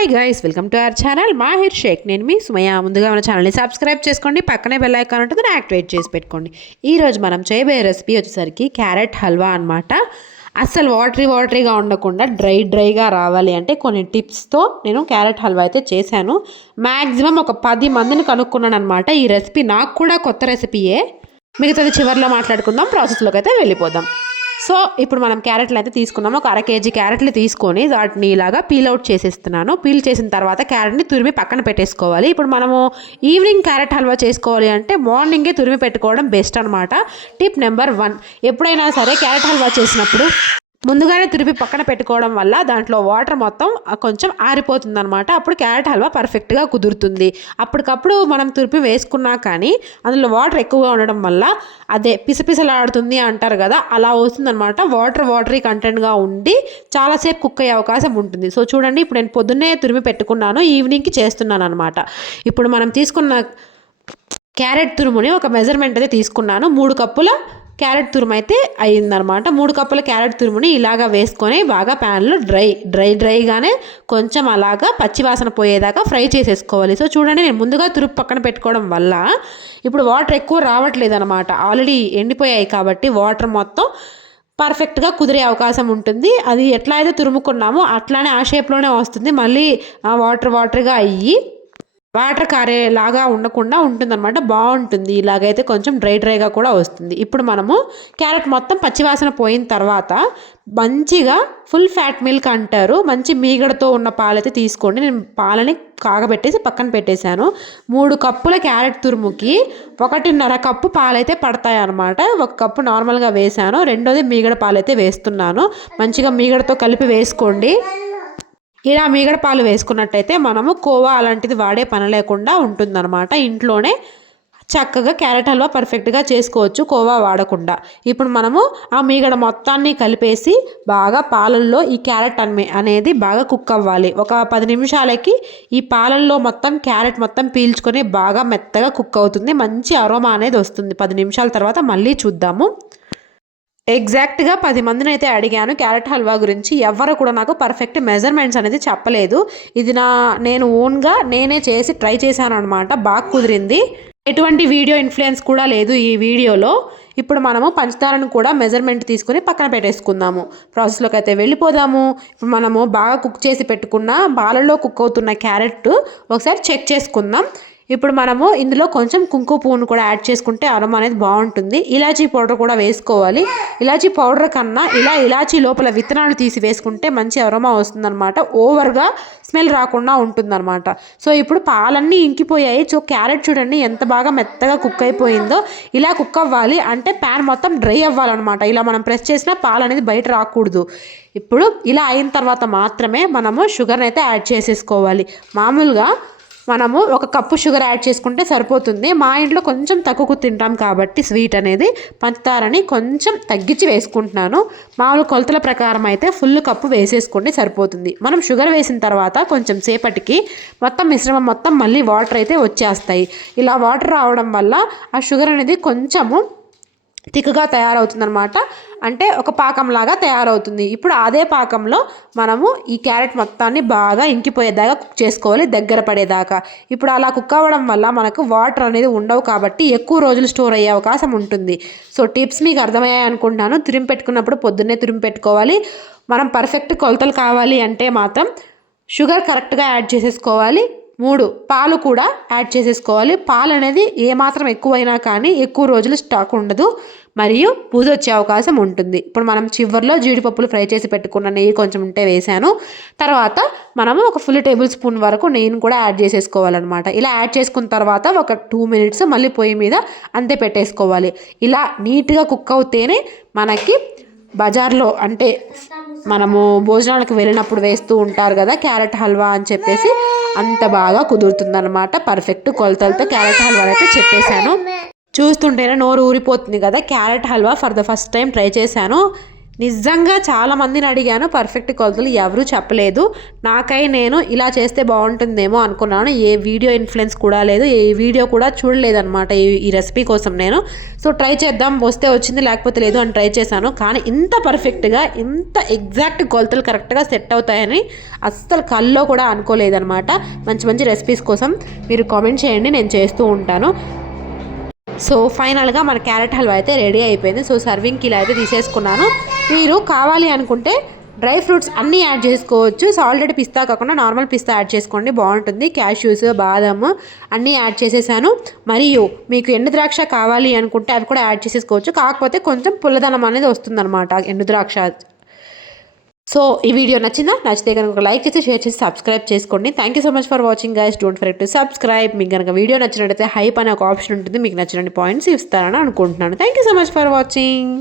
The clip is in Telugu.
Hi guys, welcome to our channel Mahir Shaikh. నేను మీ సుమయ్య. ముందుగా మన ఛానల్ని సబ్స్క్రైబ్ చేసుకోండి, పక్కనే బెల్ ఐకాన్ ఉంటుంది, యాక్టివేట్ చేసి పెట్టుకోండి. ఈరోజు మనం చేయబోయే రెసిపీ వచ్చేసరికి క్యారెట్ హల్వా అనమాట. అస్సలు వాటరీగా ఉండకుండా డ్రైగా రావాలి అంటే కొన్ని టిప్స్తో నేను క్యారెట్ హల్వా అయితే చేశాను. మ్యాక్సిమం ఒక 10 మందిని కనుక్కున్నాను అనమాట. ఈ రెసిపీ నాకు కూడా కొత్త రెసిపీయే. మిగతాది చివరిలో మాట్లాడుకుందాం. ప్రాసెస్లోకి అయితే వెళ్ళిపోదాం. సో ఇప్పుడు మనం క్యారెట్లు అయితే తీసుకున్నాము. ఒక 1/2 kg క్యారెట్లు తీసుకొని వాటిని ఇలాగా పీల్ అవుట్ చేసేస్తున్నాను. పీల్ చేసిన తర్వాత క్యారెట్ని తురిమి పక్కన పెట్టేసుకోవాలి. ఇప్పుడు మనము ఈవినింగ్ క్యారెట్ హల్వా చేసుకోవాలి అంటే మార్నింగే తురిమి పెట్టుకోవడం బెస్ట్ అనమాట. టిప్ నెంబర్ 1, ఎప్పుడైనా సరే క్యారెట్ హల్వా చేసినప్పుడు ముందుగానే తురిపి పక్కన పెట్టుకోవడం వల్ల దాంట్లో వాటర్ మొత్తం కొంచెం ఆరిపోతుంది అనమాట. అప్పుడు క్యారెట్ హల్వా పర్ఫెక్ట్గా కుదురుతుంది. అప్పటికప్పుడు మనం తురిపి వేసుకున్నా కానీ అందులో వాటర్ ఎక్కువగా ఉండడం వల్ల అదే పిసపిసలాడుతుంది అంటారు కదా, అలా వస్తుందన్నమాట. వాటరీ కంటెంట్గా ఉండి చాలాసేపు కుక్ అయ్యే అవకాశం ఉంటుంది. సో చూడండి, ఇప్పుడు నేను పొద్దున్నే తురిమి పెట్టుకున్నాను, ఈవినింగ్కి చేస్తున్నాను అనమాట. ఇప్పుడు మనం తీసుకున్న క్యారెట్ తురుముని ఒక మెజర్మెంట్ అయితే తీసుకున్నాను. 3 కప్పుల క్యారెట్ తురుము అయితే అయ్యిందనమాట. 3 కప్పుల క్యారెట్ తురుముని ఇలాగా వేసుకొని బాగా ప్యాన్లో డ్రైగానే కొంచెం అలాగా పచ్చివాసన పోయేదాకా ఫ్రై చేసేసుకోవాలి. సో చూడండి, నేను ముందుగా తురుపు పక్కన పెట్టుకోవడం వల్ల ఇప్పుడు వాటర్ ఎక్కువ రావట్లేదు అనమాట. ఆల్రెడీ ఎండిపోయాయి కాబట్టి వాటర్ మొత్తం పర్ఫెక్ట్గా కుదిరే అవకాశం ఉంటుంది. అది ఎట్లా అయితే తురుముకున్నామో అట్లానే ఆ షేప్లోనే వస్తుంది. మళ్ళీ వాటర్గా అయ్యి వాటర్ కారేలాగా ఉండకుండా ఉంటుందన్నమాట. బాగుంటుంది. ఇలాగైతే కొంచెం డ్రైగా కూడా వస్తుంది. ఇప్పుడు మనము క్యారెట్ మొత్తం పచ్చివాసన పోయిన తర్వాత మంచిగా ఫుల్ ఫ్యాట్ మిల్క్ అంటారు, మంచి మీగడతో ఉన్న పాలైతే తీసుకోండి. నేను పాలని కాగబెట్టేసి పక్కన పెట్టేశాను. 3 కప్పుల క్యారెట్ తురుముకి 1.5 కప్పు పాలైతే పడతాయి అన్నమాట. 1 కప్పు నార్మల్గా వేసాను, రెండోది మీగడ పాలైతే వేస్తున్నాను. మంచిగా మీగడతో కలిపి వేసుకోండి. ఇలా మీగడ పాలు వేసుకున్నట్టయితే మనము కోవా అలాంటిది వాడే పని లేకుండా ఉంటుందన్నమాట. ఇంట్లోనే చక్కగా క్యారెట్ హల్వా పర్ఫెక్ట్గా చేసుకోవచ్చు కోవా వాడకుండా. ఇప్పుడు మనము ఆ మీగడ మొత్తాన్ని కలిపేసి బాగా పాలల్లో ఈ క్యారెట్ అనేది బాగా కుక్ అవ్వాలి. ఒక 10 నిమిషాలకి ఈ పాలల్లో మొత్తం క్యారెట్ మొత్తం పీల్చుకొని బాగా మెత్తగా కుక్ అవుతుంది. మంచి అరోమా అనేది వస్తుంది. 10 నిమిషాల తర్వాత మళ్ళీ చూద్దాము. ఎగ్జాక్ట్గా 10 మందిని అయితే అడిగాను క్యారెట్ హల్వా గురించి. ఎవరు కూడా నాకు పర్ఫెక్ట్ మెజర్మెంట్స్ అనేది చెప్పలేదు. ఇది నేను ఓన్గా నేనే చేసి ట్రై చేశాను అనమాట. బాగా కుదిరింది. ఎటువంటి వీడియో ఇన్ఫ్లుయెన్స్ కూడా లేదు ఈ వీడియోలో. ఇప్పుడు మనము పంచదారను కూడా మెజర్మెంట్ తీసుకుని పక్కన పెట్టేసుకుందాము. ప్రాసెస్లోకి అయితే వెళ్ళిపోదాము. ఇప్పుడు మనము బాగా కుక్ చేసి పెట్టుకున్న పాలల్లో కుక్ అవుతున్న క్యారెట్ ఒకసారి చెక్ చేసుకుందాం. ఇప్పుడు మనము ఇందులో కొంచెం కుంకుమ పువ్వును కూడా యాడ్ చేసుకుంటే అరోమా అనేది బాగుంటుంది. ఇలాచీ పౌడర్ కూడా వేసుకోవాలి. ఇలాచీ పౌడర్ కన్నా ఇలాచీ లోపల విత్తనాలు తీసి వేసుకుంటే మంచి అరోమా వస్తుందన్నమాట. ఓవర్గా స్మెల్ రాకుండా ఉంటుందన్నమాట. సో ఇప్పుడు పాలన్నీ ఇంకిపోయాయి. సో క్యారెట్ చూడండి ఎంత బాగా మెత్తగా కుక్ అయిపోయిందో. ఇలా కుక్ అవ్వాలి అంటే ప్యాన్ మొత్తం డ్రై అవ్వాలన్నమాట. ఇలా మనం ప్రెస్ చేసినా పాలు అనేది బయట రాకూడదు. ఇప్పుడు ఇలా అయిన తర్వాత మాత్రమే మనము షుగర్ని అయితే యాడ్ చేసేసుకోవాలి. మామూలుగా మనము 1 కప్పు షుగర్ యాడ్ చేసుకుంటే సరిపోతుంది. మా ఇంట్లో కొంచెం తక్కువ తింటాం కాబట్టి స్వీట్ అనేది పంచదారని కొంచెం తగ్గించి వేసుకుంటున్నాను. మామూలు కొలతల ప్రకారం అయితే ఫుల్ కప్పు వేసేసుకోండి సరిపోతుంది. మనం షుగర్ వేసిన తర్వాత కొంచెం సేపటికి మొత్తం మిశ్రమం మొత్తం మళ్ళీ వాటర్ అయితే వచ్చేస్తాయి. ఇలా వాటర్ రావడం వల్ల ఆ షుగర్ అనేది కొంచెము థిక్గా తయారవుతుందన్నమాట. అంటే ఒక పాకంలాగా తయారవుతుంది. ఇప్పుడు అదే పాకంలో మనము ఈ క్యారెట్ మొత్తాన్ని బాగా ఇంకిపోయేదాకా కుక్ చేసుకోవాలి, దగ్గర పడేదాకా. ఇప్పుడు అలా కుక్ అవ్వడం వల్ల మనకు వాటర్ అనేది ఉండవు కాబట్టి ఎక్కువ రోజులు స్టోర్ అయ్యే అవకాశం ఉంటుంది. సో టిప్స్ మీకు అర్థమయ్యాయి అనుకుంటున్నాను. తురిమి పెట్టుకున్నప్పుడు పొద్దున్నే తురిమి పెట్టుకోవాలి. మనం పర్ఫెక్ట్ కొలతలు కావాలి అంటే మాత్రం షుగర్ కరెక్ట్గా యాడ్ చేసేసుకోవాలి. 3 పాలు కూడా యాడ్ చేసేసుకోవాలి. పాలు అనేది ఏమాత్రం ఎక్కువైనా కానీ ఎక్కువ రోజులు స్టాక్ ఉండదు, మరియు పూజ వచ్చే అవకాశం ఉంటుంది. ఇప్పుడు మనం చివర్లో జీడిపప్పులు ఫ్రై చేసి పెట్టుకున్న నెయ్యి కొంచెం ఉంటే వేసాను. తర్వాత మనము ఒక ఫుల్ టేబుల్ స్పూన్ వరకు నెయ్యిని కూడా యాడ్ చేసేసుకోవాలన్నమాట. ఇలా యాడ్ చేసుకున్న తర్వాత ఒక 2 మినిట్స్ మళ్ళీ పొయ్యి మీద అంతే పెట్టేసుకోవాలి. ఇలా నీట్గా కుక్ అవుతేనే మనకి బజార్లో అంటే మనము భోజనాలకు వెళ్ళినప్పుడు వేస్తూ ఉంటారు కదా క్యారెట్ హల్వా అని చెప్పేసి, అంత బాగా కుదురుతుందన్నమాట. పర్ఫెక్ట్ కొలతలతో క్యారెట్ హల్వా అయితే చెప్పేశాను. చూస్తుంటేనే నోరు ఊరిపోతుంది కదా. Carrot halwa for the first time try చేశాను. నిజంగా చాలామందిని అడిగాను, పర్ఫెక్ట్ కొలతలు ఎవరూ చెప్పలేదు. నాకై నేను ఇలా చేస్తే బాగుంటుందేమో అనుకున్నాను. ఏ వీడియో ఇన్ఫ్లుయెన్స్ కూడా లేదు, ఏ వీడియో కూడా చూడలేదన్నమాట ఈ రెసిపీ కోసం నేను. సో ట్రై చేద్దాం, వస్తే వచ్చింది లేకపోతే లేదు అని ట్రై చేశాను. కానీ ఇంత పర్ఫెక్ట్గా, ఇంత ఎగ్జాక్ట్ కొలతలు కరెక్ట్గా సెట్ అవుతాయని అస్సలు కల్లో కూడా అనుకోలేదన్నమాట. మంచి మంచి రెసిపీస్ కోసం మీరు కామెంట్ చేయండి, నేను చేస్తూ ఉంటాను. సో ఫైనల్గా మన క్యారెట్ హల్వా అయితే రెడీ అయిపోయింది. సో సర్వింగ్కి ఇలా అయితే తీసేసుకున్నాను. మీరు కావాలి అనుకుంటే డ్రై ఫ్రూట్స్ అన్నీ యాడ్ చేసుకోవచ్చు. సాల్టెడ్ పిస్తా కాకుండా నార్మల్ పిస్తా యాడ్ చేసుకోండి, బాగుంటుంది. క్యాష్యూస్, బాదం అన్నీ యాడ్ చేసేసాను. మరియు మీకు ఎండు ద్రాక్ష కావాలి అనుకుంటే అవి కూడా యాడ్ చేసేసుకోవచ్చు. కాకపోతే కొంచెం పుల్లదనం అనేది వస్తుందన్నమాట ఎండు ద్రాక్ష. సో ఈ వీడియో నచ్చితే కనుక లైక్ చేసి, షేర్ చేసి, సబ్స్క్రైబ్ చేసుకోండి. Thank you so much for watching guys. Don't forget to subscribe. మీకు కనుక వీడియో నచ్చినట్టయితే హైప్ అనే ఒక ఆప్షన్ ఉంటుంది, మీకు నచ్చిన పాయింట్స్ ఇస్తారని అనుకుంటున్నాను. Thank you so much for watching.